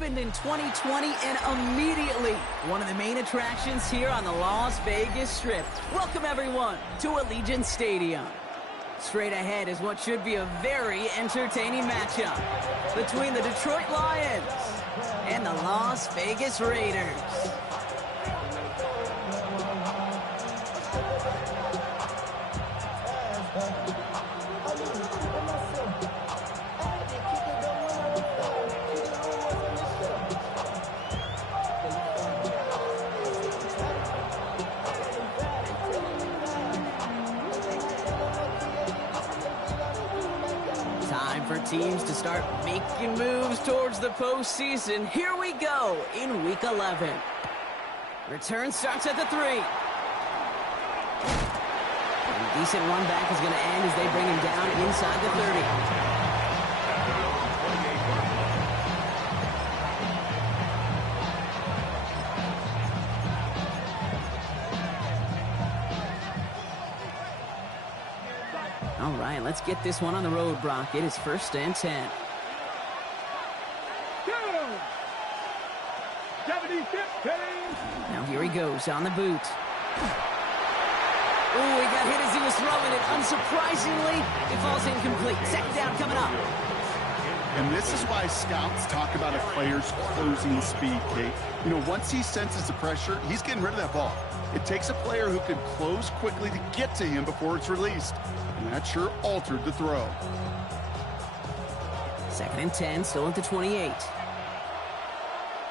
opened in 2020 and immediately one of the main attractions here on the Las Vegas Strip. Welcome everyone to Allegiant Stadium. Straight ahead is what should be a very entertaining matchup between the Detroit Lions and the Las Vegas Raiders. For teams to start making moves towards the postseason. Here we go in Week 11. Return starts at the 3. A decent run back is going to end as they bring him down inside the 30. All right, let's get this one on the road, Brock. It is 1st and 10. Now here he goes on the boot. Oh, he got hit as he was throwing it. Unsurprisingly, it falls incomplete. 2nd down coming up. And this is why scouts talk about a player's closing speed, Kate. You know, once he senses the pressure, he's getting rid of that ball. It takes a player who can close quickly to get to him before it's released. And that sure altered the throw. 2nd and 10, still at the 28. Here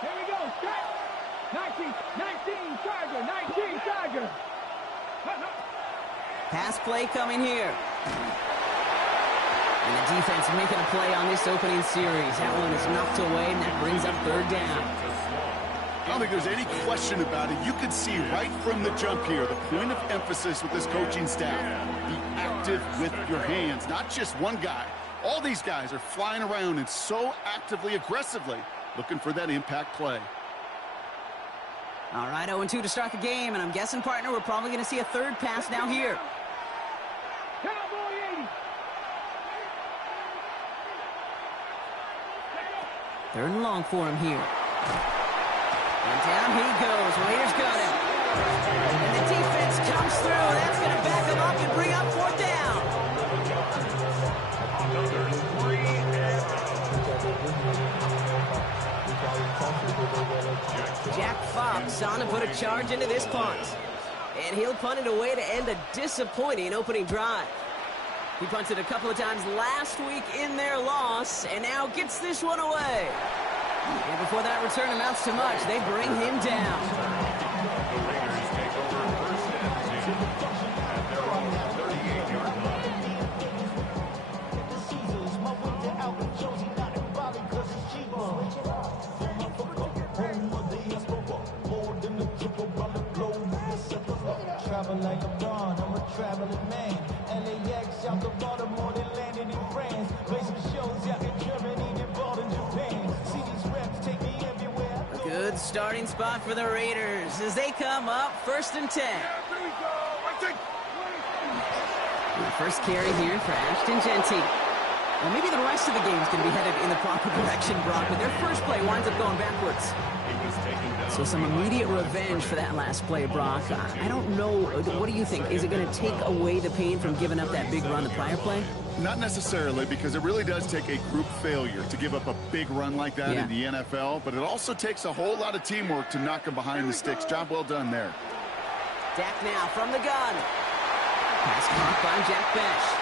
we go, start. 19, Charger, 19, Charger. Pass play coming here. And the defense making a play on this opening series. That one is knocked away, and that brings up 3rd down. I don't think there's any question about it. You can see right from the jump here, the point of emphasis with this coaching staff. Be active with your hands, not just one guy. All these guys are flying around and so actively, aggressively looking for that impact play. All right, 0-2 to start the game, and I'm guessing, partner, we're probably going to see a 3rd pass now here. Cowboy 80. 3rd and long for him here. And down he goes. Raiders got him. And the defense comes through. That's going to back him up and bring up 4th down. Jack Fox on to put a charge into this punt. And he'll punt it away to end a disappointing opening drive. He punted a couple of times last week in their loss, and now gets this one away. And before that return amounts to much, they bring him down. The Raiders take over 1st and 10 at their own 38-yard line. Travel like I'm gone, I'm a traveling man. LAX out the Baltimore, they landed in France. Play some shows out in Germany, they bought in Japan. See these reps take me everywhere. A good starting spot for the Raiders as they come up 1st and 10. And the first carry here for Ashton Genty. Well, maybe the rest of the game's going to be headed in the proper direction, Brock, but their first play winds up going backwards. So some immediate revenge for that last play, Brock. I don't know. What do you think? Is it going to take away the pain from giving up that big run the prior play? Not necessarily, because it really does take a group failure to give up a big run like that in the NFL, but it also takes a whole lot of teamwork to knock them behind the sticks. Job well done there. Dak now from the gun. Pass caught by Jack Besh.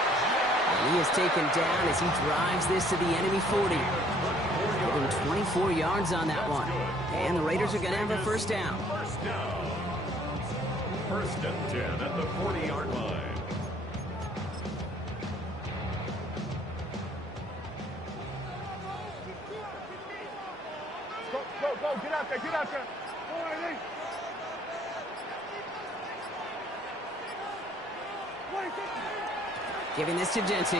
And he is taken down as he drives this to the enemy 40. Getting 24 yards on that one. And the Raiders are going to have a 1st down. 1st and 10 at the 40-yard line. Go, get out there, get out there. Giving this to Genty.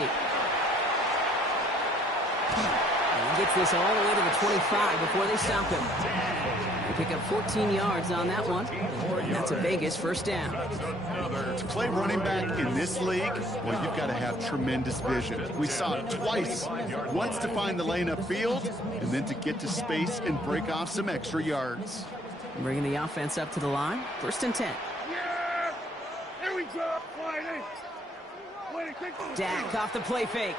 And gets this all the way to the 25 before they stop him. They pick up 14 yards on that one. And that's a Vegas first down. To play running back in this league, well, you've got to have tremendous vision. We saw it twice. Once to find the lane upfield, and then to get to space and break off some extra yards. Bringing the offense up to the line. First and 10. Yeah! Here we go! Dak off the play fake.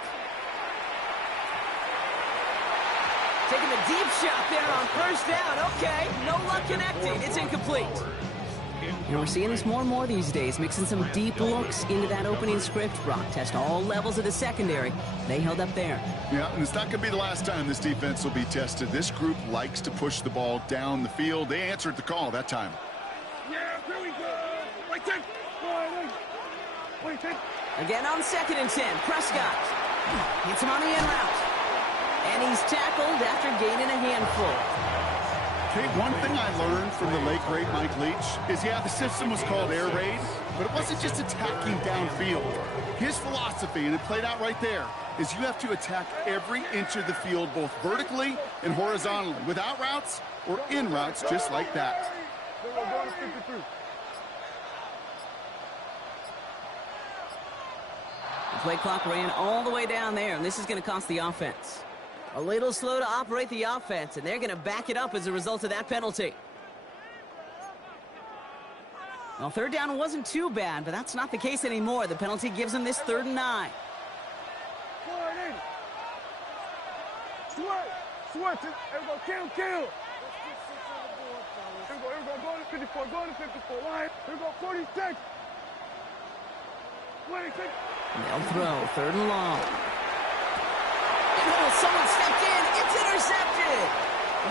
Taking a deep shot there on first down. Okay, no luck connecting. It's incomplete. And we're seeing this more and more these days, mixing some deep looks into that opening script. Brock test all levels of the secondary. They held up there. Yeah, and it's not going to be the last time this defense will be tested. This group likes to push the ball down the field. They answered the call that time. Yeah, here we go! Again on second and 10, Prescott hits him on the in route. And he's tackled after gaining a handful. Okay, one thing I learned from the late, great Mike Leach is, yeah, the system was called air raid, but it wasn't just attacking downfield. His philosophy, and it played out right there, is you have to attack every inch of the field, both vertically and horizontally, without routes or in routes, just like that. The play clock ran all the way down there, and this is going to cost the offense. A little slow to operate the offense, and they're going to back it up as a result of that penalty. Well, third down wasn't too bad, but that's not the case anymore. The penalty gives them this 3rd and 9. Switch it. Everybody kill. Here we go. Go to 54. Go to 54. Line. Here we go. 46. 26. They'll throw. 3rd and long. Oh, someone stepped in. It's intercepted.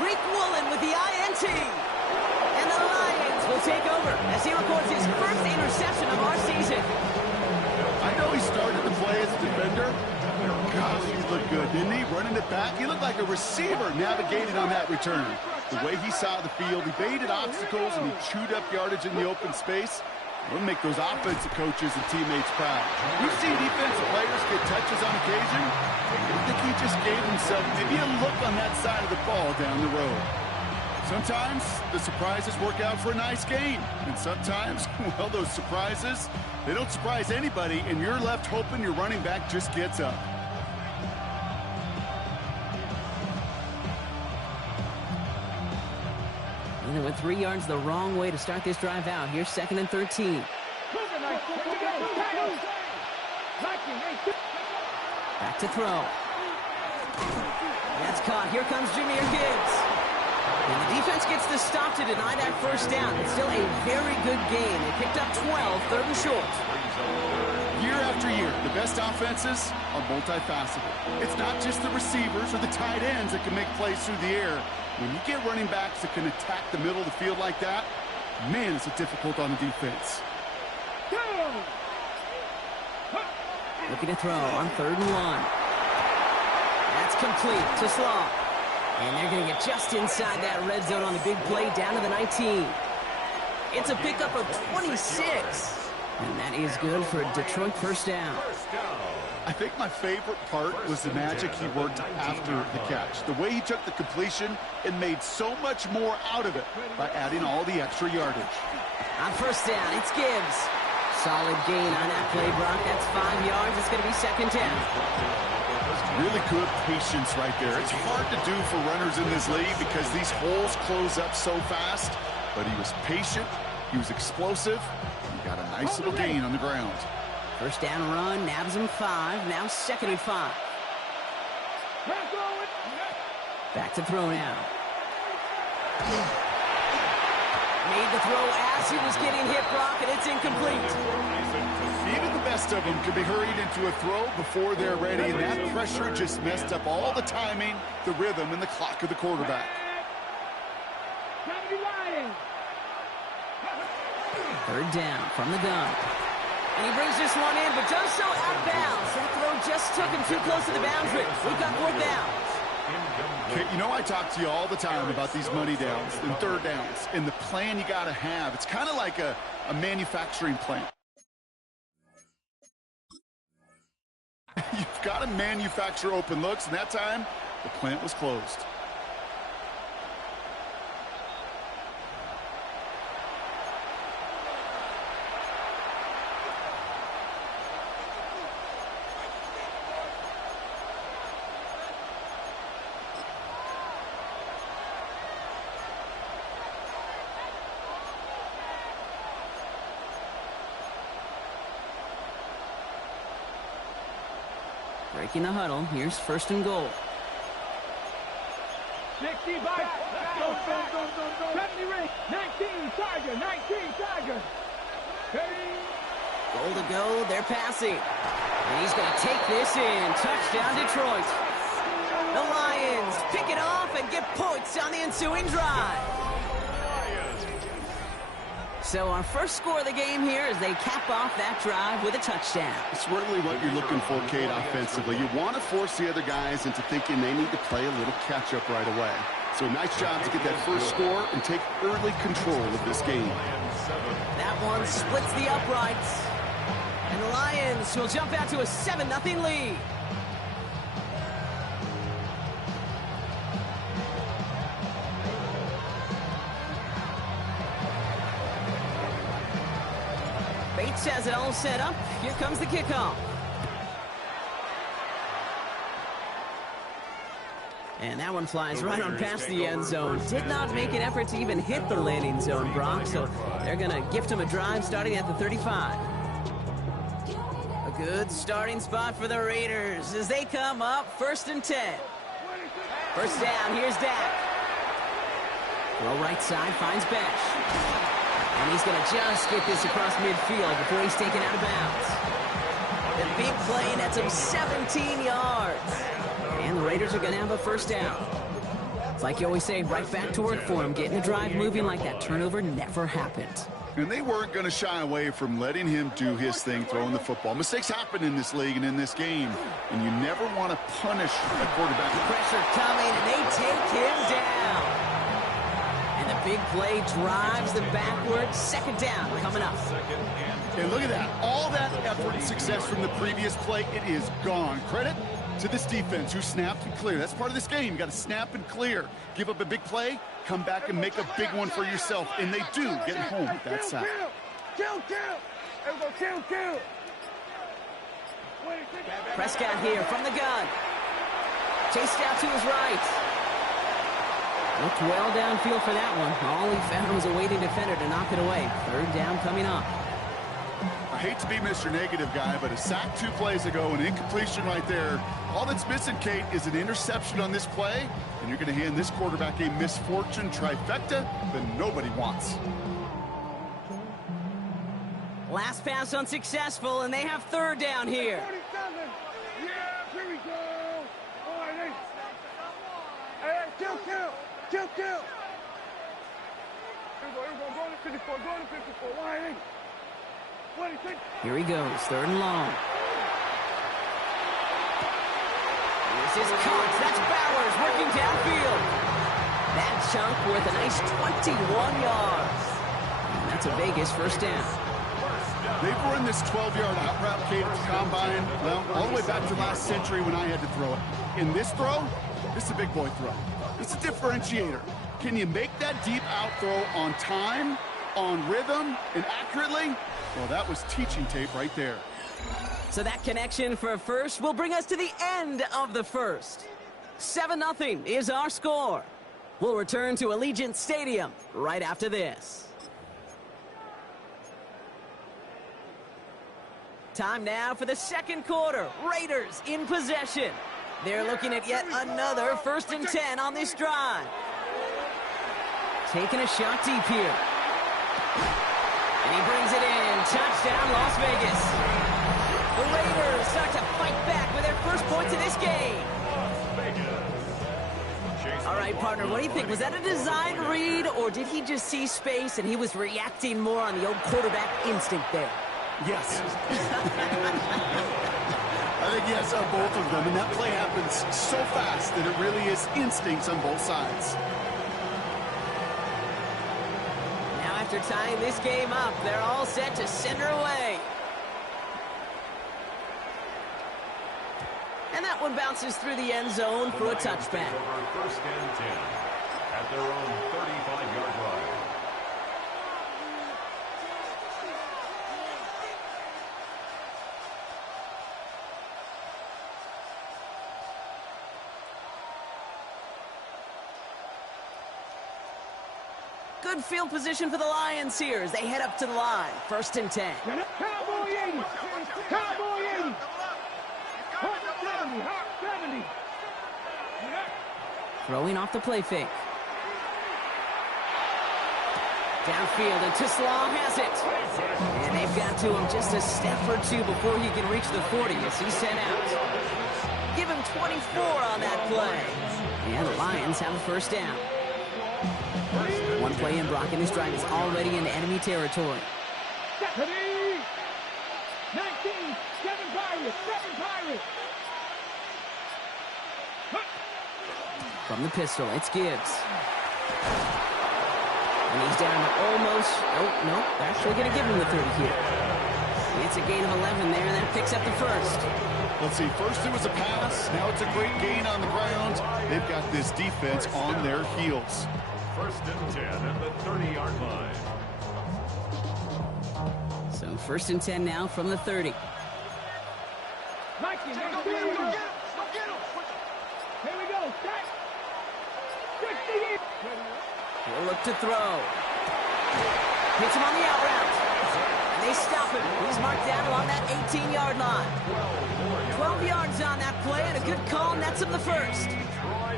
Reek Woolen with the INT. And the Lions will take over as he records his first interception of our season. I know he started to play as a defender. Gosh, he looked good, didn't he? Running it back. He looked like a receiver navigating on that return. The way he saw the field, he baited obstacles and he chewed up yardage in the open space. We'll make those offensive coaches and teammates proud. We've seen defensive players get touches on occasion. I think he just gave himself maybe a look on that side of the ball down the road. Sometimes the surprises work out for a nice game. And sometimes, well, those surprises, they don't surprise anybody, and you're left hoping your running back just gets up. And it went 3 yards the wrong way to start this drive out. Here's 2nd and 13. Back to throw. That's caught. Here comes Jahmyr Gibbs. And the defense gets the stop to deny that first down. It's still a very good game. They picked up 12, 3rd and short. Year after year, the best offenses are multifaceted. It's not just the receivers or the tight ends that can make plays through the air. When you get running backs that can attack the middle of the field like that, man, is it difficult on the defense. Looking to throw on 3rd and 1. That's complete to Slaw. And they're going to get just inside that red zone on the big play down to the 19. It's a pickup of 26. And that is good for a Detroit first down. I think my favorite part was the magic he worked after the catch. The way he took the completion and made so much more out of it by adding all the extra yardage. On first down, it's Gibbs. Solid gain on that play, Brock. That's 5 yards. It's going to be 2nd down. Really good patience right there. It's hard to do for runners in this league because these holes close up so fast. But he was patient. He was explosive. He got a nice little gain on the ground. First down run, nabs him 5. Now 2nd and 5. Back to throw now. Made the throw as he was getting hit, Brock, and it's incomplete. Even the best of them can be hurried into a throw before they're ready, and that pressure just messed up all the timing, the rhythm, and the clock of the quarterback. 3rd down from the gun. And he brings this one in, but does so out of bounds. That throw just took him too close to the boundary. We've got 4th down. Okay, you know I talk to you all the time about these money downs and 3rd downs and the plan you got to have. It's kind of like a manufacturing plant. You've got to manufacture open looks, and that time, The plant was closed. Breaking the huddle. Here's first and goal. 60 back. Go. 70 ring. 19 Tiger. 19 Tiger. Goal to go. They're passing. And he's going to take this in. Touchdown, Detroit. The Lions pick it off and get points on the ensuing drive. So our first score of the game here as they cap off that drive with a touchdown. It's really what you're looking for, Kate, offensively. You want to force the other guys into thinking they need to play a little catch-up right away. So nice job to get that first score and take early control of this game. That one splits the uprights. And the Lions will jump out to a 7-0 lead. Bates has it all set up. Here comes the kickoff. And that one flies right on past the end zone. Did not make an effort to even hit the landing zone, Brock. So they're going to gift him a drive starting at the 35. A good starting spot for the Raiders as they come up 1st and 10. First down, here's Dak. Throw right side, finds Besh. And he's going to just get this across midfield before he's taken out of bounds. The big play nets him 17 yards. And the Raiders are going to have a first down. It's like you always say, right back to work for him. Getting the drive moving like that turnover never happened. And they weren't going to shy away from letting him do his thing, throwing the football. Mistakes happen in this league and in this game. And you never want to punish a quarterback. Pressure coming, and they take him down. And the big play drives them backwards. Second down coming up. And look at that. All that effort and success from the previous play, it is gone. Credit to this defense who snapped and cleared. That's part of this game. You got to snap and clear. Give up a big play, come back and make a big one for yourself. And they do, getting home with that sack. Kill. Everybody kill. Prescott here from the gun. Chased out to his right. Looked well downfield for that one. All he found was a waiting defender to knock it away. Third down coming up. I hate to be Mr. Negative guy, but a sack 2 plays ago, an incompletion right there. All that's missing, Kate, is an interception on this play, and you're going to hand this quarterback a misfortune trifecta that nobody wants. Last pass unsuccessful, and they have third down here. 47. Yeah, here we go. All right, hey, kill. Here we go. Go to 54. All right, 26. Here he goes, third and long. This is Cox. That's Bowers working downfield. That chunk worth a nice 21 yards. And that's a Vegas first down. They've run this 12-yard out route, Kate, at the combine, well, all the way back to last century when I had to throw it. In this throw, this is a big boy throw. It's a differentiator. Can you make that deep out throw on time, on rhythm, and accurately? Well, that was teaching tape right there. So that connection for a first will bring us to the end of the first. 7-0 is our score. We'll return to Allegiant Stadium right after this. Time now for the second quarter. Raiders in possession. They're looking at yet another 1st and 10 on this drive. Taking a shot deep here. And he brings it in. Touchdown, Las Vegas. The Raiders start to fight back with their first points in this game. All right, partner, what do you think? Was that a design read, or did he just see space and he was reacting more on the old quarterback instinct there? Yes. I think yes on both of them, and that play happens so fast that it really is instincts on both sides. Now after tying this game up, they're all set to send her away. And that one bounces through the end zone for a touchback. First and 10 at their own 35-yard line. Good field position for the Lions here as they head up to the line. First and 10. Cowboy 80! Cowboy 80! Hot 70! Hot 70! Throwing off the play fake. Downfield, and Tisslaw has it. And they've got to him just a step or two before he can reach the 40 as he's sent out. Give him 24 on that play. And the Lions have a first down. One play in, Brock, and this drive is already in enemy territory. 19! 7 Pirates! 7 Pirates! From the pistol, it's Gibbs. And he's down to almost... Oh, no, they're actually going to give him the 30 here. It's a gain of 11 there, and that picks up the first. Let's see, first it was a pass, now it's a great gain on the ground. They've got this defense on their heels. First and 10 at the 30-yard line. So first and 10 now from the 30. Mikey, here we go. Set. 60. He'll look to throw. Hits him on the out route. And they stop him. He's marked down along that 18-yard line. 12 yards on that play, and a good call nets him the first.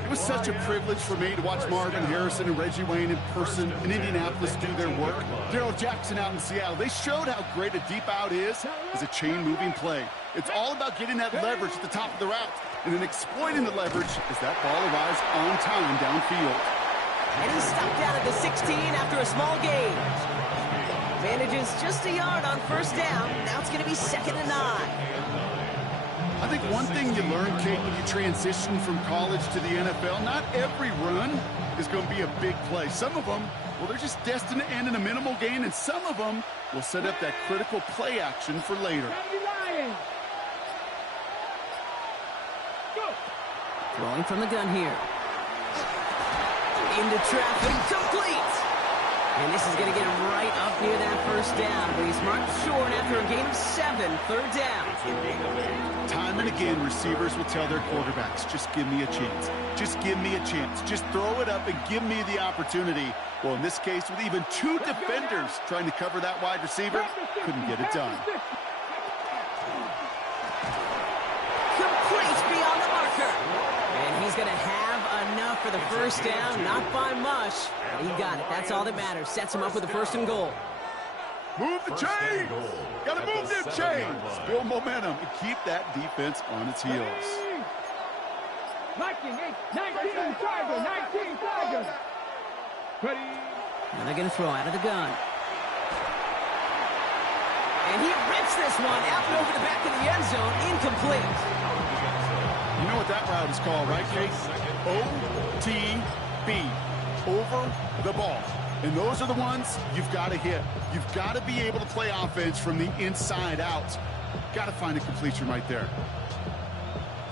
It was such a privilege for me to watch Marvin Harrison and Reggie Wayne in person in Indianapolis do their work. Darrell Jackson out in Seattle. They showed how great a deep out is as a chain-moving play. It's all about getting that leverage at the top of the route and then exploiting the leverage as that ball arrives on time downfield. And he's stopped out at the 16 after a small gain. Manages just a yard on first down. Now it's going to be 2nd and 9. I think one thing you learn, Kate, when you transition from college to the NFL, not every run is going to be a big play. Some of them, well, they're just destined to end in a minimal gain, and some of them will set up that critical play action for later. Throwing from the gun here. Into traffic, complete! And this is going to get him right up near that first down, but he's marked short after a gain of 7, 3rd down. Time and again, receivers will tell their quarterbacks, just give me a chance. Just give me a chance. Just throw it up and give me the opportunity. Well, in this case, with even 2 defenders trying to cover that wide receiver, couldn't get it done. Complete beyond the marker. And he's going to have enough for the first down, not by much. But he got it. That's all that matters. Sets him up with a 1st and goal. Move the chains! Gotta move them chains! Build momentum and keep that defense on its heels. 19 Tiger! 19 Tiger! Ready? Now they're going to throw out of the gun. And he rips this one out and over the back of the end zone. Incomplete. You know what that route is called, right, Kate? OTB. Over the ball. And those are the ones you've got to hit. You've got to be able to play offense from the inside out. Got to find a completion right there.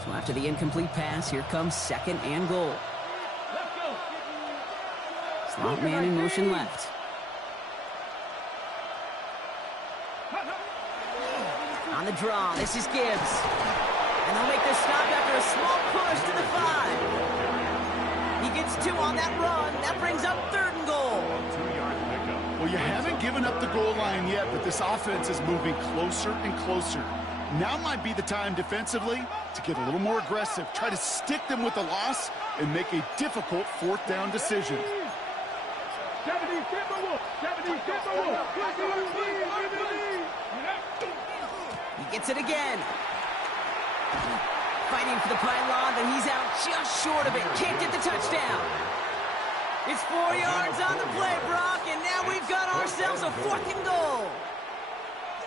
So after the incomplete pass, here comes 2nd and goal. Slot man in motion left. On the draw, this is Gibbs. And they'll make this stop after a small push to the 5. He gets 2 on that run. That brings up 3rd and goal. Well, you haven't given up the goal line yet, but this offense is moving closer and closer. Now might be the time defensively to get a little more aggressive. Try to stick them with the loss and make a difficult 4th down decision. 70 Timberwolves! 70 Timberwolves! He gets it again. Fighting for the pylon, but he's out just short of it. Can't get the touchdown. It's 4 yards on the play, Brock, and now we've got ourselves a 4th and goal.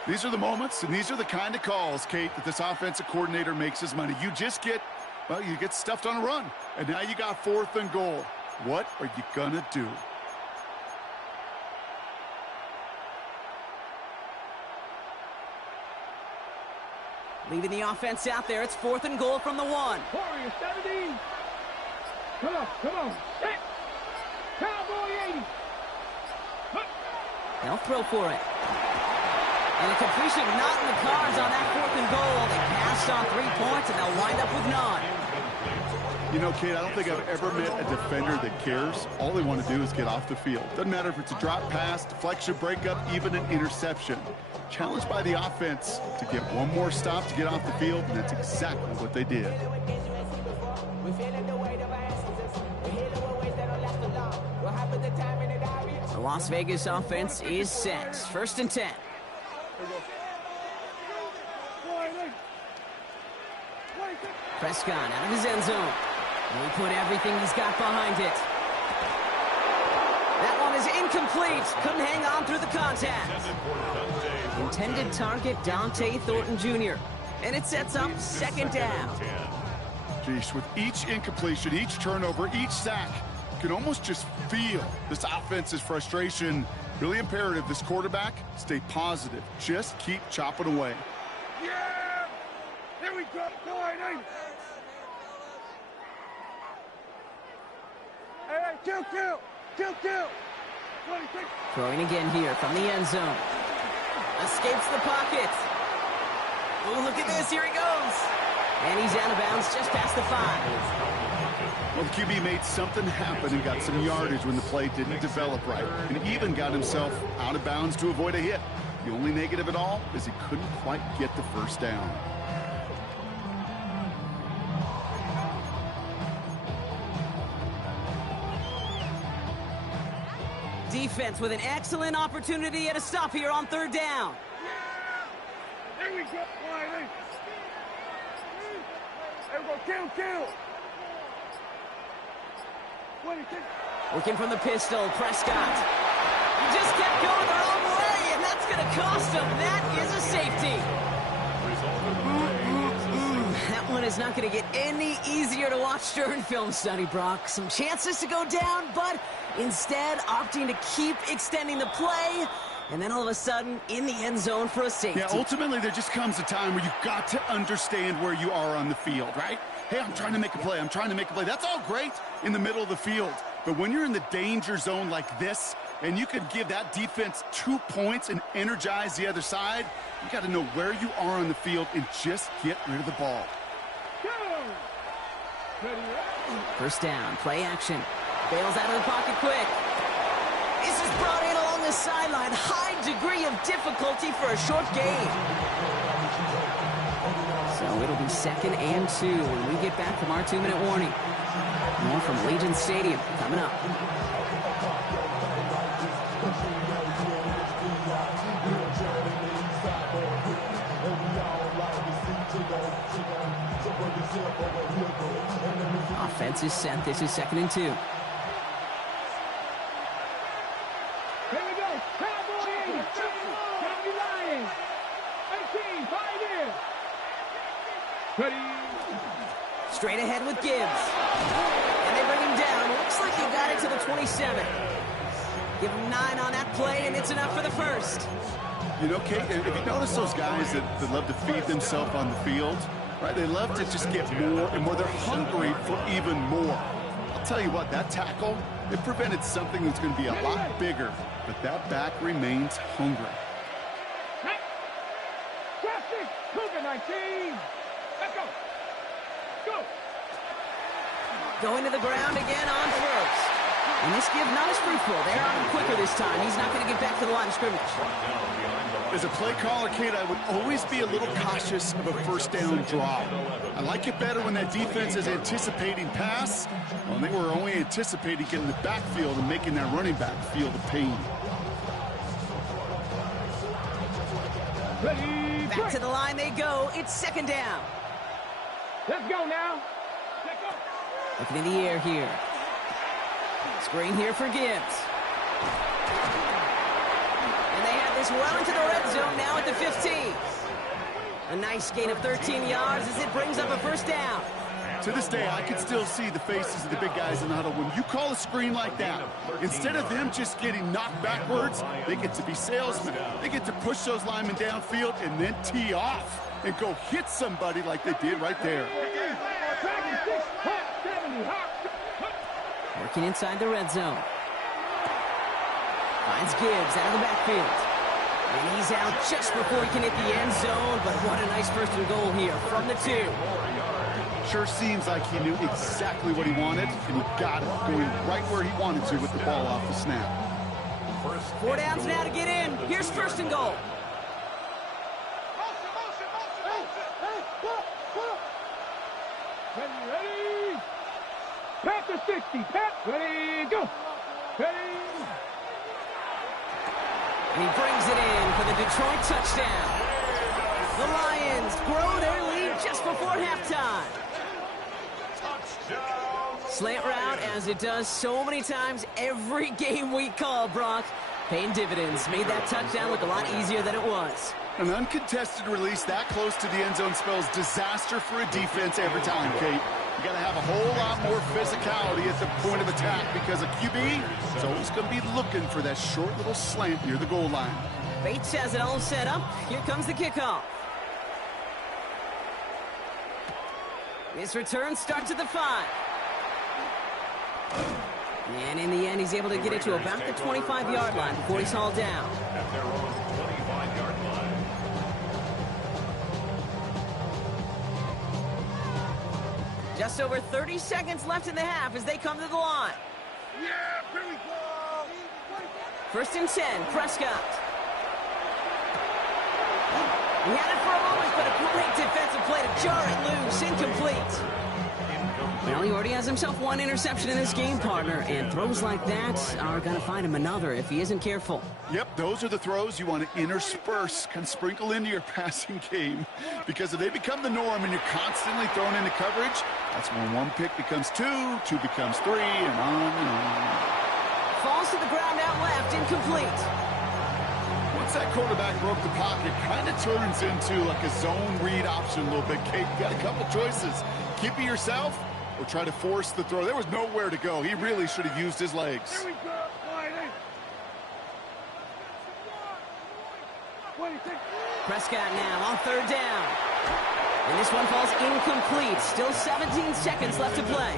These are the moments, and these are the kind of calls, Kate, that this offensive coordinator makes his money. You just get, well, you get stuffed on a run, and now you got 4th and goal. What are you gonna do? Leaving the offense out there. It's 4th and goal from the 1. Warrior 70. Come on. Set. Cowboy 80. They'll throw for it. And a completion not in the cards on that 4th and goal. They passed on 3 points, and they'll wind up with none. You know, Kate, I don't think I've ever met a defender that cares. All they want to do is get off the field. Doesn't matter if it's a drop pass, deflection, breakup, even an interception. Challenged by the offense to get one more stop to get off the field, and that's exactly what they did. The Las Vegas offense is set. 1st and 10. Prescott out of his end zone. And he put everything he's got behind it. That one is incomplete. Couldn't hang on through the contact. Intended target, Dante Thornton Jr. And it sets up 2nd down. Geez, with each incompletion, each turnover, each sack, you can almost just feel this offense's frustration. Really imperative, this quarterback, stay positive. Just keep chopping away. Yeah! Here we go. Go ahead, Hey, kill. 26. Throwing again here from the end zone. Escapes the pocket. Oh, look at this. Here he goes. And he's out of bounds just past the 5. Well, the QB made something happen and got some yardage when the play didn't develop right, and even got himself out of bounds to avoid a hit. The only negative at all is he couldn't quite get the 1st down. Defense with an excellent opportunity at a stop here on 3rd down. Here we go. There we go. Kill. 26. Looking from the pistol, Prescott. He just kept going the wrong way, and that's going to cost him. That is a safety. That one is not going to get any easier to watch during film study, Brock. Some chances to go down, but instead opting to keep extending the play, and then all of a sudden in the end zone for a safety. Yeah, ultimately there just comes a time where you've got to understand where you are on the field, right? Hey, I'm trying to make a play. That's all great in the middle of the field. But when you're in the danger zone like this, and you could give that defense 2 points and energize the other side, you got to know where you are on the field and just get rid of the ball. 1st down, play action. Bails out of the pocket quick. This is brought in along the sideline. High degree of difficulty for a short gain. So it'll be 2nd and 2 when we get back from our 2-minute warning. More from Legion Stadium coming up. Offense is set. This is 2nd and 2. Here we go. Cowboy 80. Cowboy Lions. 18. 5 in. Ready. Straight ahead with Gibbs. And they bring him down. Looks like he got it to the 27. Give him 9 on that play, and it's enough for the 1st. You know, Kate, if you notice those guys that love to feed themselves on the field, right? They love to just get more and more. They're hungry for even more. I'll tell you what, that tackle, it prevented something that's going to be a lot bigger, but that back remains hungry. Traffic. Cougar 19. Let's go. Go. Going to the ground again on 1st. And this give not as fruitful. They're on him quicker this time. He's not going to get back to the line of scrimmage. As a play caller, Kate, I would always be a little cautious of a 1st down draw. I like it better when that defense is anticipating pass. Well, they were only anticipating getting the backfield and making that running back feel the pain. Ready. Back to the line they go. It's 2nd down. Let's go now. Let's go. Looking in the air here. Screen here for Gibbs. And they have this well into the red zone now at the 15. A nice gain of 13 yards as it brings up a 1st down. To this day, I can still see the faces of the big guys in the huddle. When you call a screen like that, instead of them just getting knocked backwards, they get to be salesmen. They get to push those linemen downfield and then tee off and go hit somebody like they did right there. Working inside the red zone. Finds Gibbs out of the backfield. And he's out just before he can hit the end zone, but what a nice first and goal here from the 2. Sure seems like he knew exactly what he wanted, and he got it, going right where he wanted to with the ball off the snap. 4 downs now to get in. Here's first and goal. Ready? Pat the 60. Pat. Ready, go. Ready. And he brings it in for the Detroit touchdown. The Lions grow their lead just before halftime. Slant route, as it does so many times every game we call, Brock. Paying dividends. Made that touchdown look a lot easier than it was. An uncontested release that close to the end zone spells disaster for a defense every time, Kate. You got to have a whole lot more physicality at the point of attack because a QB is always going to be looking for that short little slant near the goal line. Bates has it all set up. Here comes the kickoff. This return starts at the 5. And in the end, he's able to get it to about the 25-yard line before he's hauled down. At their own 25-yard line. Just over 30 seconds left in the half as they come to the line. Yeah, here we go. First and 10, Prescott. He had it for a moment, but a great defensive play to jar it loose. Incomplete. Well, he already has himself 1 interception in this game, partner, and throws like that are going to find him another if he isn't careful. Yep, those are the throws you want to intersperse, can sprinkle into your passing game, because if they become the norm and you're constantly thrown into coverage, that's when 1 pick becomes 2, 2 becomes 3, and on and on. Falls to the ground out left, incomplete. Once that quarterback broke the pocket, kind of turns into like a zone read option a little bit, Kate. You got a couple choices. Keep it yourself or try to force the throw. There was nowhere to go. He really should have used his legs. Here we go. Prescott now on 3rd down. And this one falls incomplete. Still 17 seconds left to play.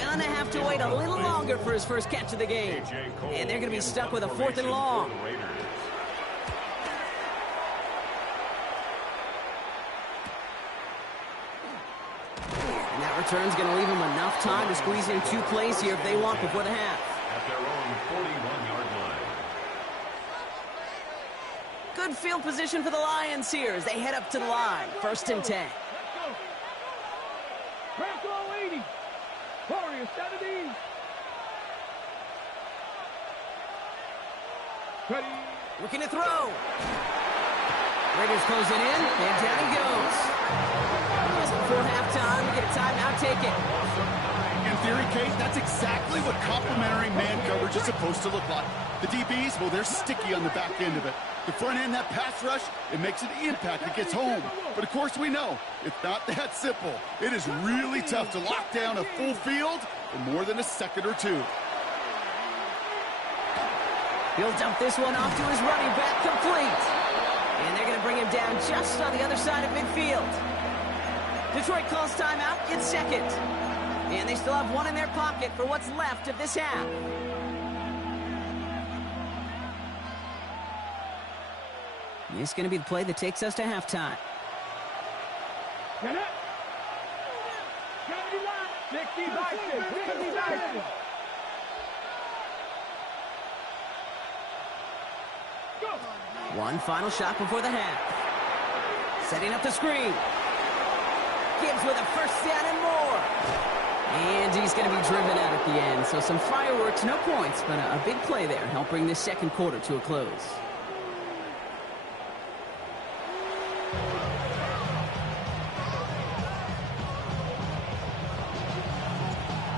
Gonna have to wait a little longer for his first catch of the game. And they're gonna be stuck with a 4th and long. And that return's going to leave them enough time to squeeze in 2 plays here if they want before the half. At their own 41-yard line. Good field position for the Lions here as they head up to the line. 1st and 10. Press all 80. Warriors 70. Ready. Looking to throw. Raiders close it in, and down he goes. Just before halftime, we get a timeout, take it. In theory, Kate, that's exactly what complementary man coverage is supposed to look like. The DBs, well, they're sticky on the back end of it. The front end, that pass rush, it makes an impact. It gets home. But, of course, we know it's not that simple. It is really tough to lock down a full field for more than a second or 2. He'll dump this one off to his running back, complete. And they're going to bring him down just on the other side of midfield. Detroit calls timeout. It's 2nd. And they still have 1 in their pocket for what's left of this half. This is going to be the play that takes us to halftime. Get it. 60 by 6. 60 by 6. Go. One final shot before the half. Setting up the screen. Gibbs with a first down and more. And he's going to be driven out at the end. So some fireworks, no points, but a big play there. Help bring this second quarter to a close.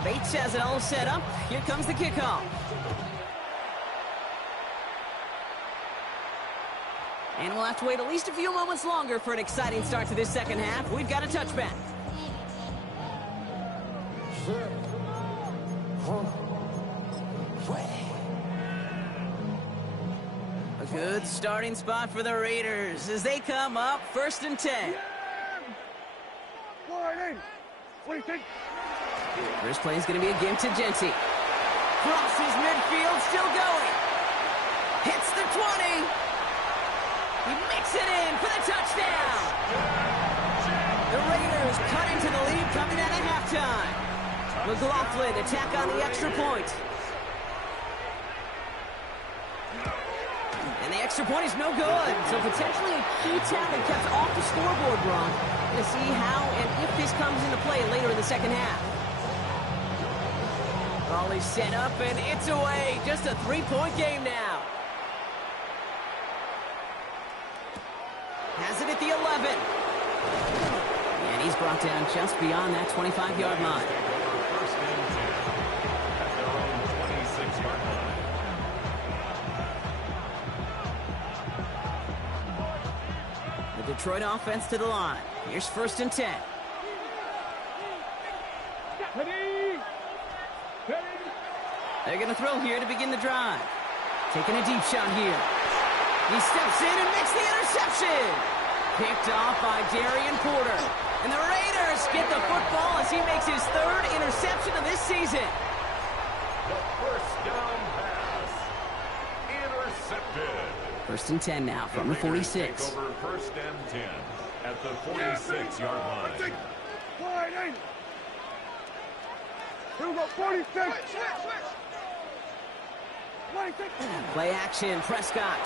Bates has it all set up. Here comes the kickoff. And we'll have to wait at least a few moments longer for an exciting start to this second half. We've got a touchback. A good starting spot for the Raiders as they come up 1st and 10. What do you think? First play is going to be a give to Genty. Crosses midfield, still going. Hits the 20. He makes it in for the touchdown. The Raiders cut into the lead coming out of halftime. McLaughlin attack on the extra point. And the extra point is no good. So potentially a key tackle kept off the scoreboard, Ron. To see how and if this comes into play later in the second half. Ball is set up and it's away. Just a 3-point game now. Has it at the 11. And he's brought down just beyond that 25-yard line. First and 10 at their own 26-yard line. The Detroit offense to the line. Here's 1st and 10. They're going to throw here to begin the drive. Taking a deep shot here. He steps in and makes the interception. Picked off by Darian Porter. And the Raiders get the football as he makes his 3rd interception of this season. The first down pass. Intercepted. 1st and 10 now from the 46. Take over 1st and 10 at the 46-yard line. Here we go, 46. Play action, Prescott.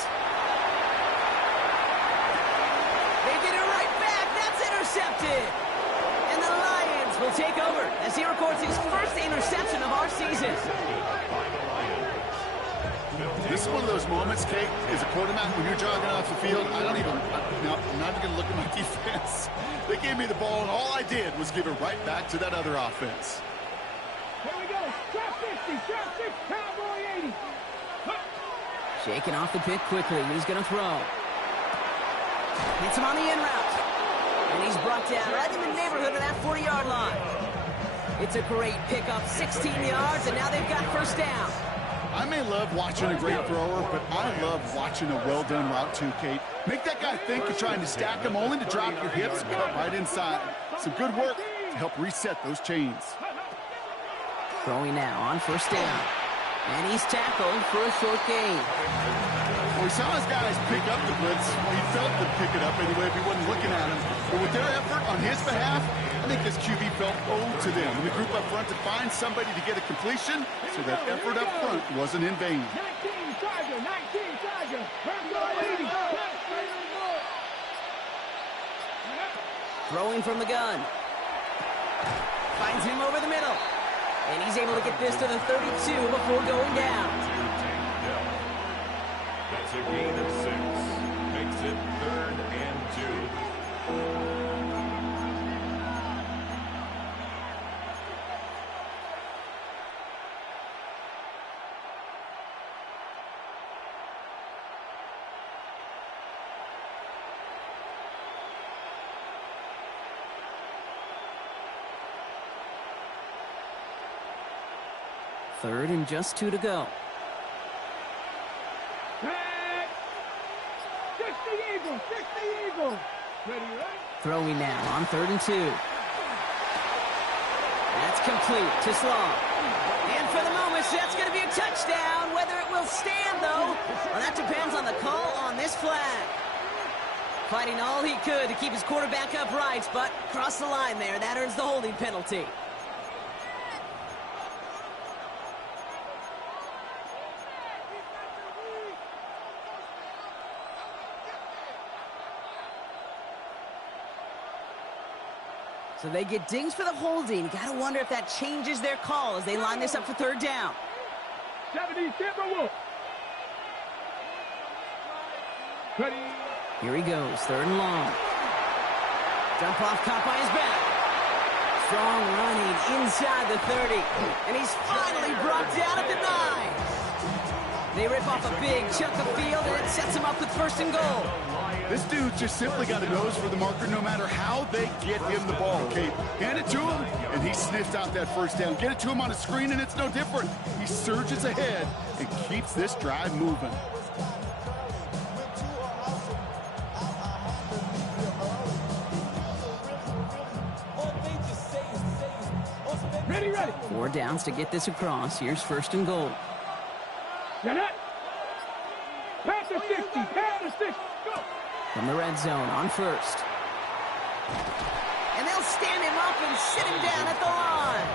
They get it right back. That's intercepted. And the Lions will take over as he records his 1st interception of our season. This is one of those moments, Kate, as a quarterback, when you're jogging off the field, I'm not even going to look at my defense. They gave me the ball, and all I did was give it right back to that other offense. Here we go. Trap 50, trap 6, Cowboy 80. Shaking off the pick quickly. He's going to throw. Hits him on the in route. And he's brought down right in the neighborhood of that 40-yard line. It's a great pickup, 16 yards, and now they've got 1st down. I may love watching a great thrower, but I love watching a well-done route too, Kate. Make that guy think you're trying to stack him only to drop your hips and cut right inside. Some good work to help reset those chains. Throwing now on 1st down. And he's tackled for a short gain. Well, we saw his guys pick up the blitz. Well, he felt them pick it up anyway if he wasn't looking at him. But with their effort on his behalf, I think this QB felt owed to them. And the group up front to find somebody to get a completion, so that effort up front wasn't in vain. 19 Charger, 19 Charger. Throwing from the gun. Finds him over the middle. And he's able to get this to the 32 before going down. That's a gain of 6. Makes it 3rd and 2. 3rd and just 2 to go. Throwing now on 3rd and 2. That's complete to Slaw. And for the moment, that's going to be a touchdown. Whether it will stand, though, well, that depends on the call on this flag. Fighting all he could to keep his quarterback upright, but crossed the line there. That earns the holding penalty. So they get dings for the holding. Got to wonder if that changes their call as they line this up for 3rd down. 70, Timberwolf. Ready. Here he goes, 3rd and long. Dump off, caught by his back. Strong running inside the 30. And he's finally brought down at the 9. They rip off a big chunk of field, and it sets him up with 1st and goal. This dude's just simply got a nose for the marker no matter how they get him the ball, okay? Hand it to him, and he sniffs out that first down. Get it to him on a screen, and it's no different. He surges ahead and keeps this drive moving. Ready. 4 downs to get this across. Here's 1st and goal. You're not. Pass to 60. Pass to 60. Go. From the red zone on 1st. And they'll stand him up and sit him down at the line.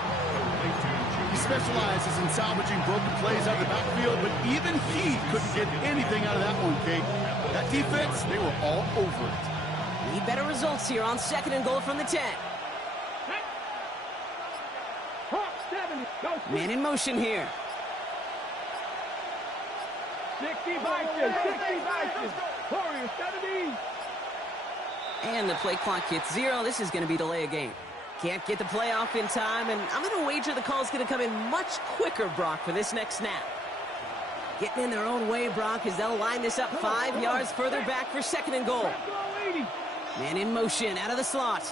He specializes in salvaging broken plays out of the backfield, but even he couldn't get anything out of that one, Kate. That defense, they were all over it. Need better results here on 2nd and goal from the 10. Man in motion here. 60 Vikings. 60 Vikings. Warriors, 70. And the play clock hits 0. This is going to be delay a game. Can't get the play off in time, and I'm going to wager the call's going to come in much quicker, Brock, for this next snap. Getting in their own way, Brock, as they'll line this up 5 yards further back for 2nd and goal. Man in motion out of the slot.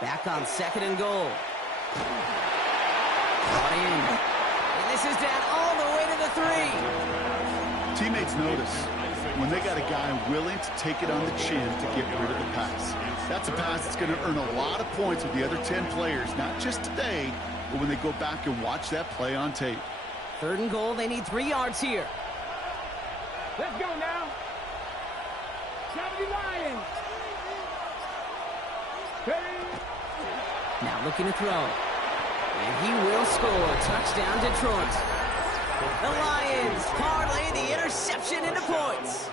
Back on 2nd and goal. Brought in. And this is down all the way to the 3. Teammates notice when they got a guy willing to take it on the chin to get rid of the pass. That's a pass that's going to earn a lot of points with the other 10 players, not just today, but when they go back and watch that play on tape. 3rd and goal, they need 3 yards here. Let's go now. 70 Lions. Now looking to throw. And he will score. Touchdown, Detroit. The Lions parlay the interception into points.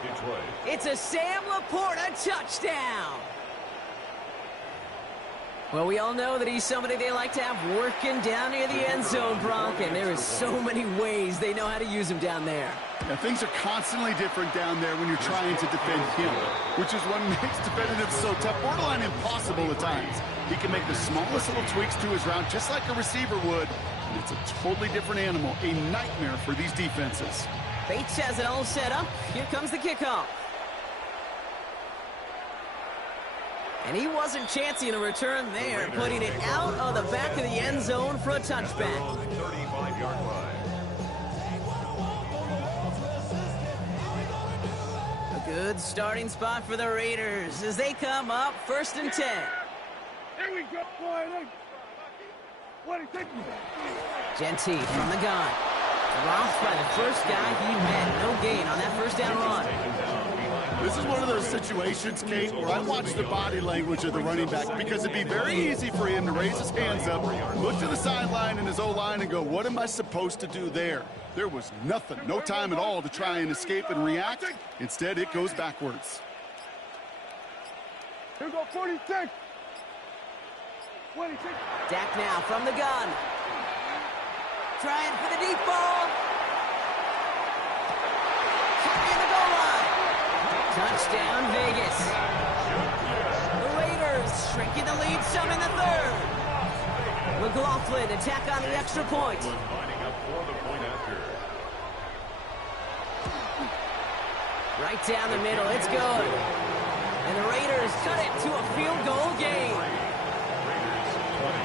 It's a Sam Laporta touchdown. Well, we all know that he's somebody they like to have working down near the end zone, Brock, and there is so many ways they know how to use him down there. Yeah, things are constantly different down there when you're trying to defend him, which is what makes defending him so tough, borderline impossible at times. He can make the smallest little tweaks to his route just like a receiver would, and it's a totally different animal, a nightmare for these defenses. Bates has it all set up. Here comes the kickoff. And he wasn't chancing a return there, putting it out of the back of the end zone for a touchback. 35-yard line. A good starting spot for the Raiders as they come up 1st and 10. There we go, boy. What is it? Genty from the gun. Dropped by the first guy he met. No gain on that 1st down run. This is one of those situations, Kate, where I watch the body language of the running back because it'd be very easy for him to raise his hands up, look to the sideline in his O-line and go, what am I supposed to do there? There was nothing, no time at all to try and escape and react. Instead, it goes backwards. Here go 46. 26. Dak now from the gun. Trying for the deep ball. Carrying the goal line. Touchdown, Vegas. The Raiders shrinking the lead some in the 3rd. McLaughlin attack on the extra point. Lining up for the point after. Right down the middle, it's good. And the Raiders cut it to a field goal game. Raiders 20.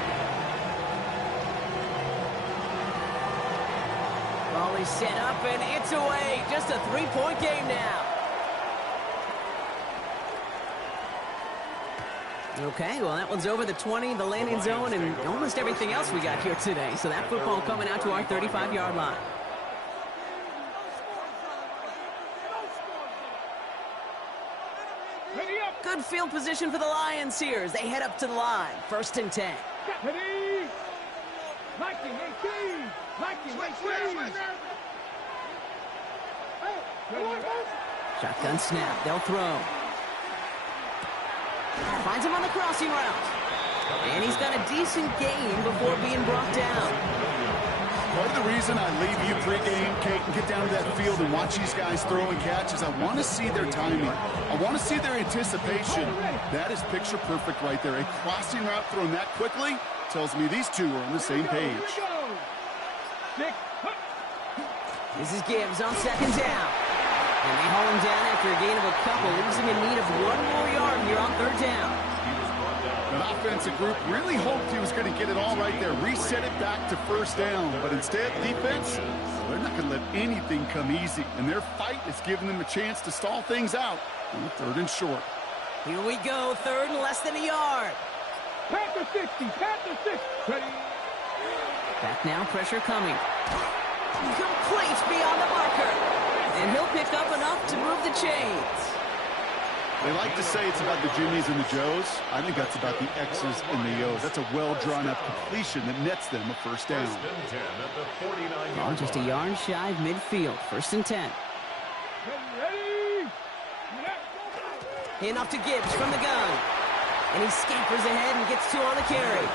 Raleigh set up and it's away. Just a 3-point game now. Okay, well, that one's over the 20, the landing zone, and almost everything else we got here today. So that football coming out to our 35-yard line. Good field position for the Lions here as they head up to the line. 1st and 10. Ready. Viking 18. Viking 18. Shotgun snap. They'll throw. Finds him on the crossing route. And he's got a decent gain before being brought down. Part of the reason I leave you pregame, Kate, and get down to that field and watch these guys throw and catch is I want to see their timing. I want to see their anticipation. That is picture perfect right there. A crossing route thrown that quickly tells me these two are on the same page. This is Gibbs on 2nd down. And they haul him down after a gain of a couple, losing in need of 1 more yard here on 3rd down. That offensive group really hoped he was going to get it all right there, reset it back to 1st down. But instead, defense, they're not going to let anything come easy. And their fight is giving them a chance to stall things out on the 3rd and short. Here we go, 3rd and less than a yard. Pat the 60, pat the 60. Ready? Back now, pressure coming. Complete beyond the marker. And he'll pick up enough to move the chains. They like to say it's about the Jimmies and the Joes. I think that's about the X's and the O's. That's a well-drawn-up completion that nets them a 1st down. Oh, just a yard shy of midfield. 1st and 10. Ready? Hand off to Gibbs from the gun. And he scampers ahead and gets 2 on the carry.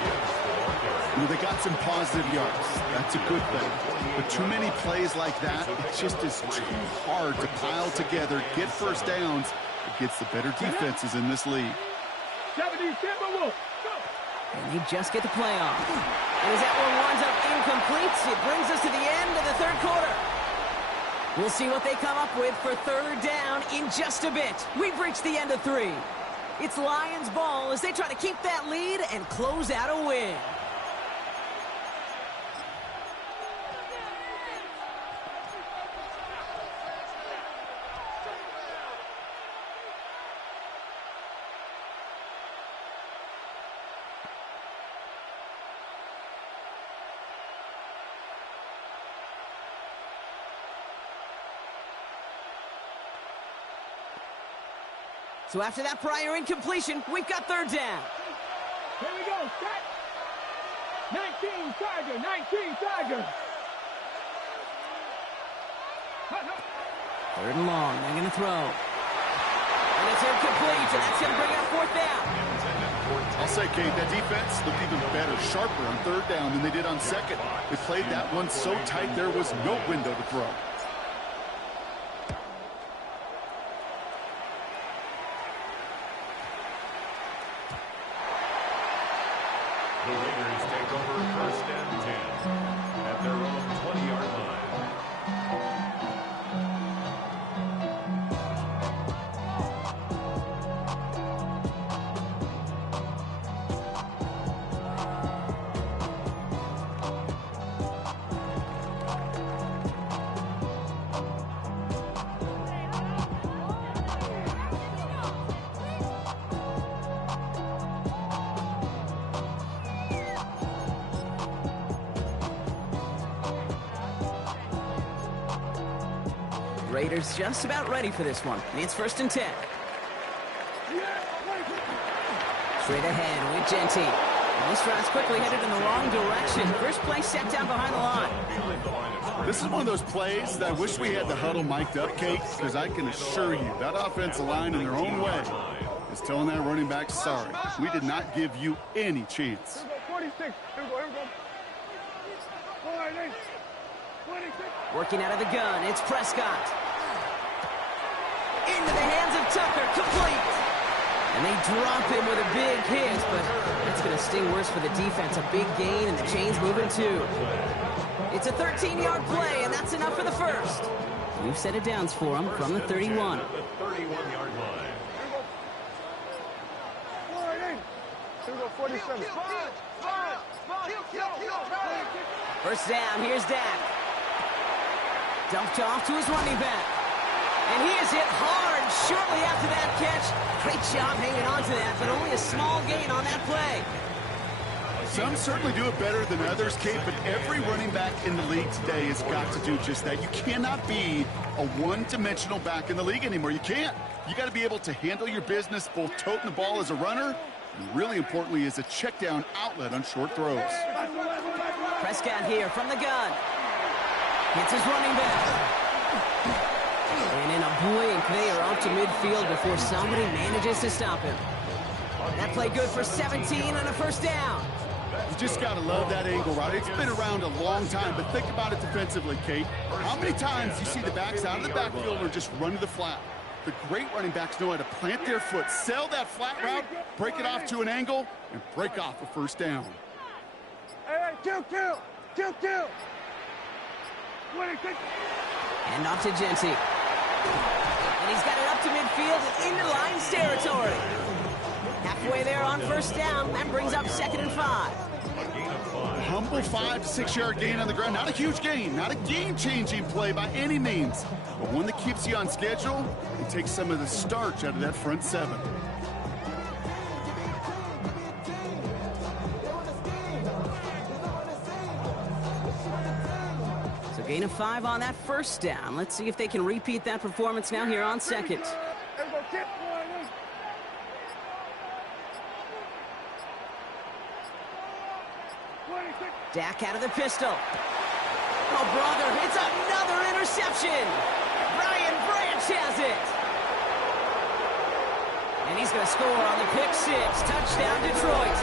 They got some positive yards. That's a good thing. But too many plays like that, it just is too hard to pile together, get 1st downs against the better defenses in this league. And they just get the play off. And as that one winds up incomplete, it brings us to the end of the 3rd quarter. We'll see what they come up with for 3rd down in just a bit. We've reached the end of 3. It's Lions ball as they try to keep that lead and close out a win. So after that prior incompletion, we've got 3rd down. Here we go, set. 19 Tiger, 19 Tiger. 3rd and long, they're going to throw. And it's incomplete, and that's going to bring up 4th down. I'll say, Kate, that defense looked even better, sharper on 3rd down than they did on 2nd. They played that one so tight there was no window to throw. The Raiders take over 1st and 10 at their own 20-yard line. Raiders just about ready for this one. And it's 1st and 10. Straight ahead with Genty. And this route's quickly headed in the wrong direction. First play set down behind the line. This is one of those plays that I wish we had the huddle mic'd up, Kate, because I can assure you that offensive line in their own way is telling that running back, sorry, we did not give you any chance. 46. Here we go, here we go. 46. Working out of the gun, it's Prescott. Into the hands of Tucker, complete. And they drop him with a big hit, but that's going to sting worse for the defense. A big gain, and the chain's moving too. It's a 13-yard play, and that's enough for the 1st. We've set it downs for him from the 31. The 31-yard line. Here we go, 47. 1st down, here's Dak. Dumped off to his running back. And he is hit hard shortly after that catch. Great job hanging on to that, but only a small gain on that play. Some certainly do it better than others, Kate, but every running back in the league today has got to do just that. You cannot be a one-dimensional back in the league anymore. You can't. You got to be able to handle your business, both toting the ball as a runner, and really importantly as a check-down outlet on short throws. Prescott here from the gun. Hits his running back. And in a blink, they are out to midfield before somebody manages to stop him. That play good for 17 and a 1st down. You just got to love that angle route. It's been around a long time, but think about it defensively, Kate. How many times you see the backs out of the backfield or just run to the flat? The great running backs know how to plant their foot, sell that flat route, break it off to an angle, and break off a 1st down. Hey, 2-2. 26. And off to Genty. And he's got it up to midfield and into Lions territory. Halfway there on first down. That brings up 2nd and 5. Humble 5 to 6 yard gain on the ground. Not a huge gain, not a game-changing play by any means, but one that keeps you on schedule and takes some of the starch out of that front 7. So gain of 5 on that first down. Let's see if they can repeat that performance now here on 2nd. Dak out of the pistol. Oh, brother, it's another interception. Brian Branch has it. And he's going to score on the pick 6. Touchdown, Detroit.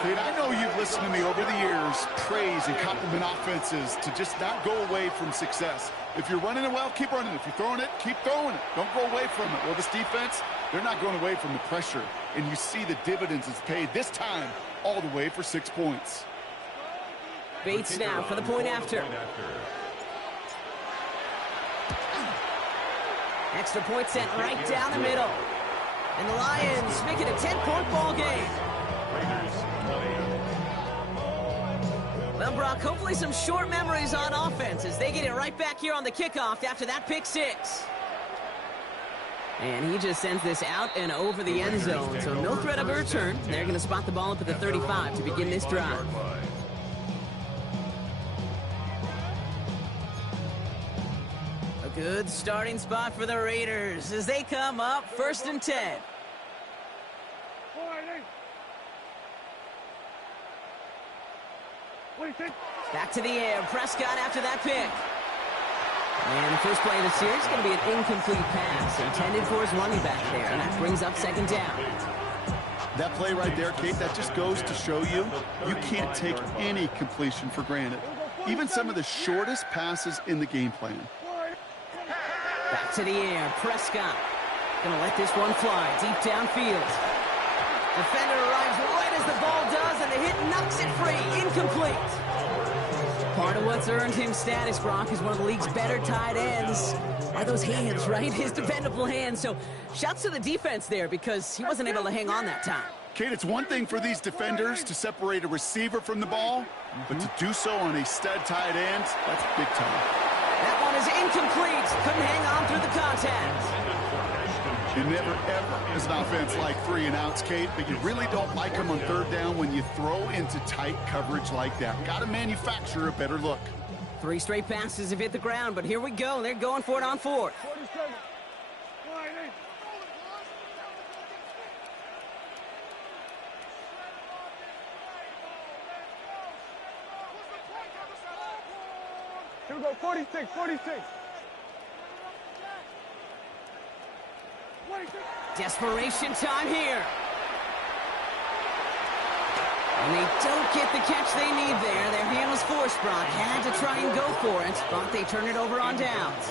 Kate, I know you've listened to me over the years praise and compliment offenses to just not go away from success. If you're running it well, keep running it. If you're throwing it, keep throwing it. Don't go away from it. Well, this defense, they're not going away from the pressure. And you see the dividends it's paid this time all the way for 6 points. Bates now for the point after. Extra point sent right down the middle. And the Lions make it a 10-point ball game. Well, Brock, hopefully some short memories on offense as they get it right back here on the kickoff after that pick 6. And he just sends this out and over the end zone, so no threat of a return. They're going to spot the ball up at the 35 to begin this drive. A good starting spot for the Raiders as they come up 1st and 10. Back to the air. Prescott after that pick. And the first play of the series is going to be an incomplete pass intended for his running back there, and that brings up 2nd down. That play right there, Kate, that just goes to show you can't take any completion for granted. Even some of the shortest passes in the game plan. Back to the air. Prescott going to let this one fly deep downfield. Defender arrives right as the ball does, and the hit knocks it free. Incomplete. Part of what's earned him status, Brock, is one of the league's better tight ends. Are those hands, right? His dependable hands. So shouts to the defense there because he wasn't able to hang on that time. Kate, it's one thing for these defenders to separate a receiver from the ball, but to do so on a stud tight end, that's big time. That one is incomplete. Couldn't hang on through the contact. You never, ever, as an offense, like 3 and outs, Kate, but you really don't like them on 3rd down when you throw into tight coverage like that. Got to manufacture a better look. 3 straight passes have hit the ground, but here we go. They're going for it on 4th. Here we go, 46, 46. Desperation time here. And they don't get the catch they need there. Their hand was forced, Brock. Had to try and go for it, but they turn it over on downs.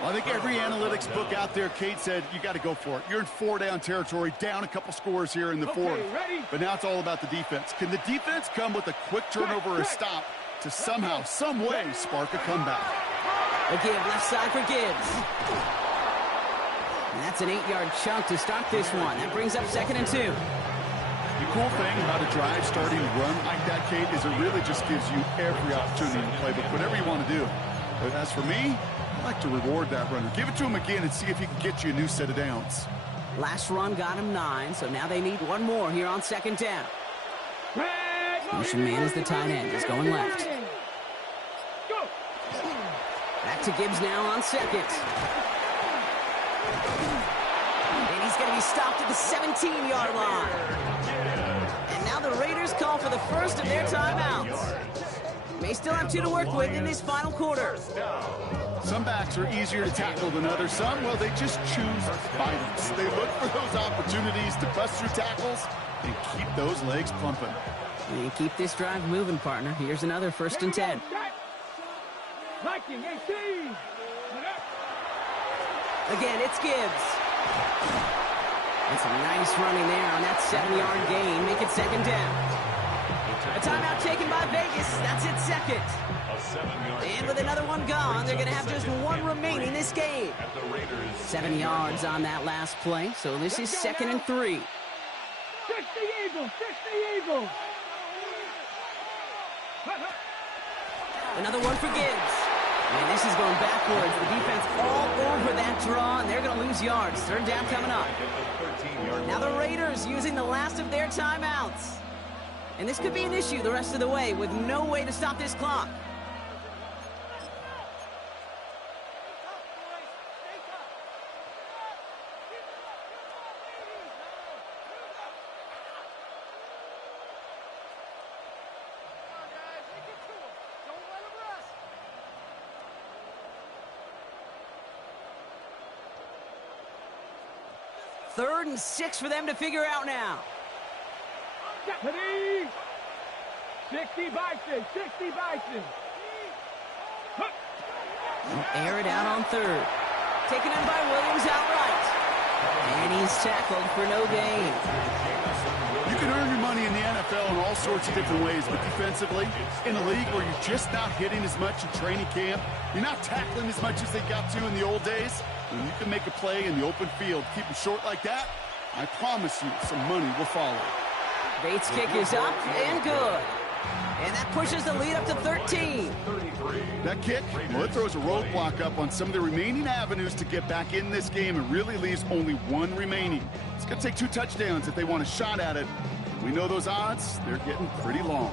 Well, I think every analytics book out there, Kate, said you got to go for it. You're in 4-down territory, down a couple scores here in the 4th. But now it's all about the defense. Can the defense come with a quick turnover or a stop to somehow, some way, spark a comeback? A give left side for Gibbs. And that's an 8-yard chunk to start this one. That brings up 2nd and 2. The cool thing about a drive starting run like that, Kate, is it really just gives you every opportunity to play, but whatever you want to do. But as for me, I like to reward that runner. Give it to him again and see if he can get you a new set of downs. Last run got him 9, so now they need one more here on 2nd down. Motion man is the tight end. He's going left. Back to Gibbs now on 2nd. And he's going to be stopped at the 17-yard line. And now the Raiders call for the first of their timeouts. May still have 2 to work with in this final quarter. Some backs are easier to tackle than others. Some, well, they just choose violence. They look for those opportunities to bust through tackles and keep those legs pumping. And keep this drive moving, partner. Here's another 1st and 10. Again, it's Gibbs. And some nice running there on that 7-yard gain. Make it 2nd down. A timeout taken by Vegas. That's its second. And with another one gone, they're going to have just one remaining this game. 7 yards on that last play, so this is 2nd and 3. 60 Eagles, 60 Eagles. Another one for Gibbs. And this is going backwards. The defense all over that draw, and they're going to lose yards. 3rd down coming up. Now the Raiders using the last of their timeouts. And this could be an issue the rest of the way with no way to stop this clock. Third and 6 for them to figure out now. 60 Bison, 60 Bison. They'll air it out on 3rd. Taken in by Williams outright. And he's tackled for no gain. You can earn your money in the NFL in all sorts of different ways, but defensively, in a league where you're just not hitting as much in training camp, you're not tackling as much as they got to in the old days, when you can make a play in the open field, keep them short like that, I promise you some money will follow. Bates' kick is up and good. And that pushes the lead up to 13. That kick, well, it throws a roadblock up on some of the remaining avenues to get back in this game and really leaves only one remaining. It's going to take 2 touchdowns if they want a shot at it. We know those odds, they're getting pretty long.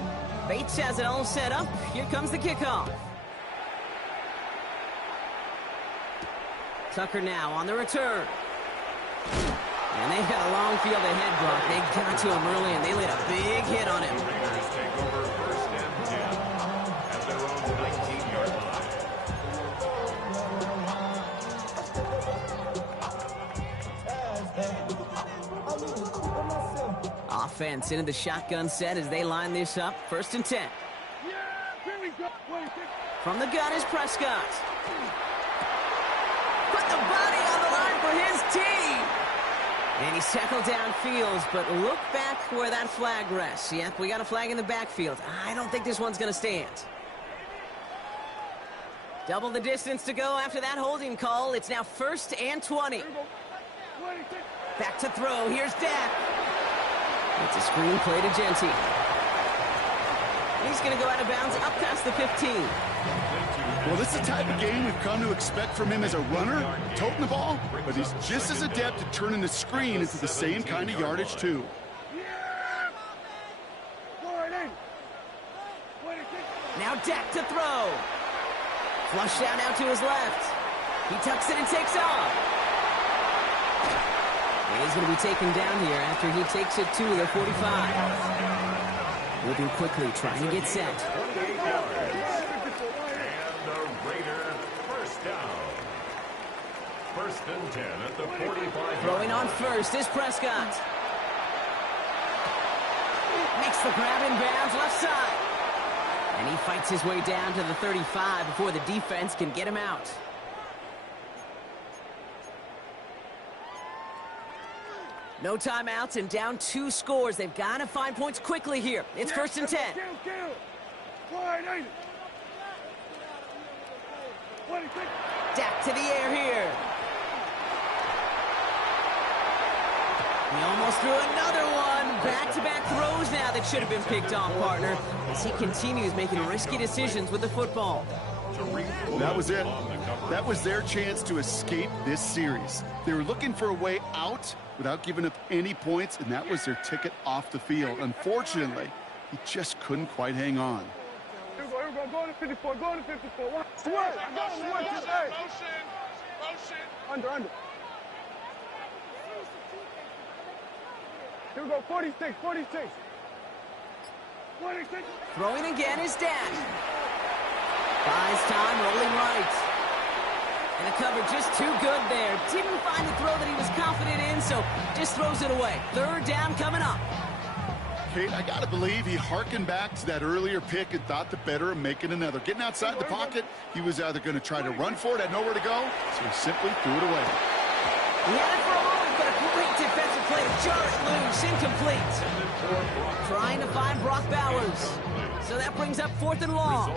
Bates has it all set up. Here comes the kickoff. Tucker now on the return. And they've got a long field ahead, Brock. They got to him early, and they laid a big hit on him. Raiders take over 1st and 10 at their own 19-yard line. Offense into the shotgun set as they line this up. 1st and 10. Yeah, here we go. From the gun is Prescott. Put the body on the line for his team. And he's tackled downfield, but look back where that flag rests. Yep, we got a flag in the backfield. I don't think this one's going to stand. Double the distance to go after that holding call. It's now 1st and 20. Back to throw. Here's Dak. It's a screen play to Genty. He's going to go out of bounds up past the 15. Well, this is the type of game we've come to expect from him as a runner, toting the ball, but he's just as adept at turning the screen into the same kind of yardage, too. Now Dak to throw. Flush down out to his left. He tucks it and takes off. He's going to be taken down here after he takes it to the 45. Moving quickly, trying to get set. 28 yards. And the Raiders 1st down. 1st and 10 at the 45. Throwing on 1st is Prescott. Makes the grab in bounds left side. And he fights his way down to the 35 before the defense can get him out. No timeouts and down 2 scores. They've got to find points quickly here. It's 1st and 10. Dak to the air here. He almost threw another one. Back-to-back throws now that should have been picked off, partner, as he continues making risky decisions with the football. That was it. That was their chance to escape this series. They were looking for a way out without giving up any points, and that was their ticket off the field. Unfortunately, he just couldn't quite hang on. Here we go, go to 54, go to 54. Under. Here we go, 46. Throwing again is Dak. Buys time, rolling right. And the cover just too good there. Didn't find the throw that he was confident in, so just throws it away. 3rd down coming up. Kate, I got to believe he harkened back to that earlier pick and thought the better of making another. Getting outside the pocket, he was either going to try to run for it, had nowhere to go, so he simply threw it away. He had it for a moment, but a great defensive play to jar it loose, incomplete. Trying to find Brock Bowers. So that brings up 4th and long.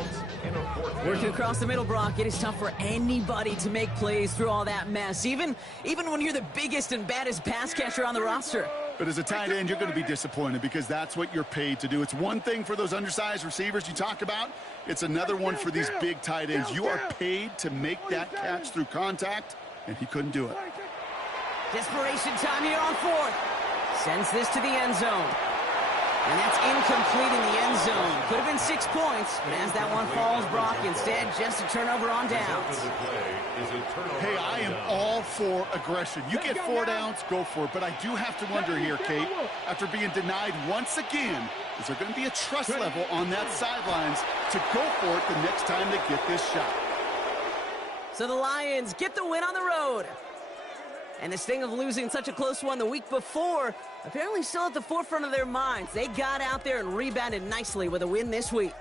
Working across the middle, Brock, it is tough for anybody to make plays through all that mess, even when you're the biggest and baddest pass catcher on the roster. But as a tight end, you're going to be disappointed because that's what you're paid to do. It's one thing for those undersized receivers you talk about. It's another one for these big tight ends. You are paid to make that catch through contact, and he couldn't do it. Desperation time here on 4th. Sends this to the end zone. And that's incomplete in the end zone. Could have been 6 points, but as that one falls, Brock, instead just a turnover on downs. Hey, I am all for aggression. You get 4 downs, go for it. But I do have to wonder here, Kate, after being denied once again, is there going to be a trust level on that sidelines to go for it the next time they get this shot? So the Lions get the win on the road. And the sting of losing such a close one the week before, apparently still at the forefront of their minds. They got out there and rebounded nicely with a win this week.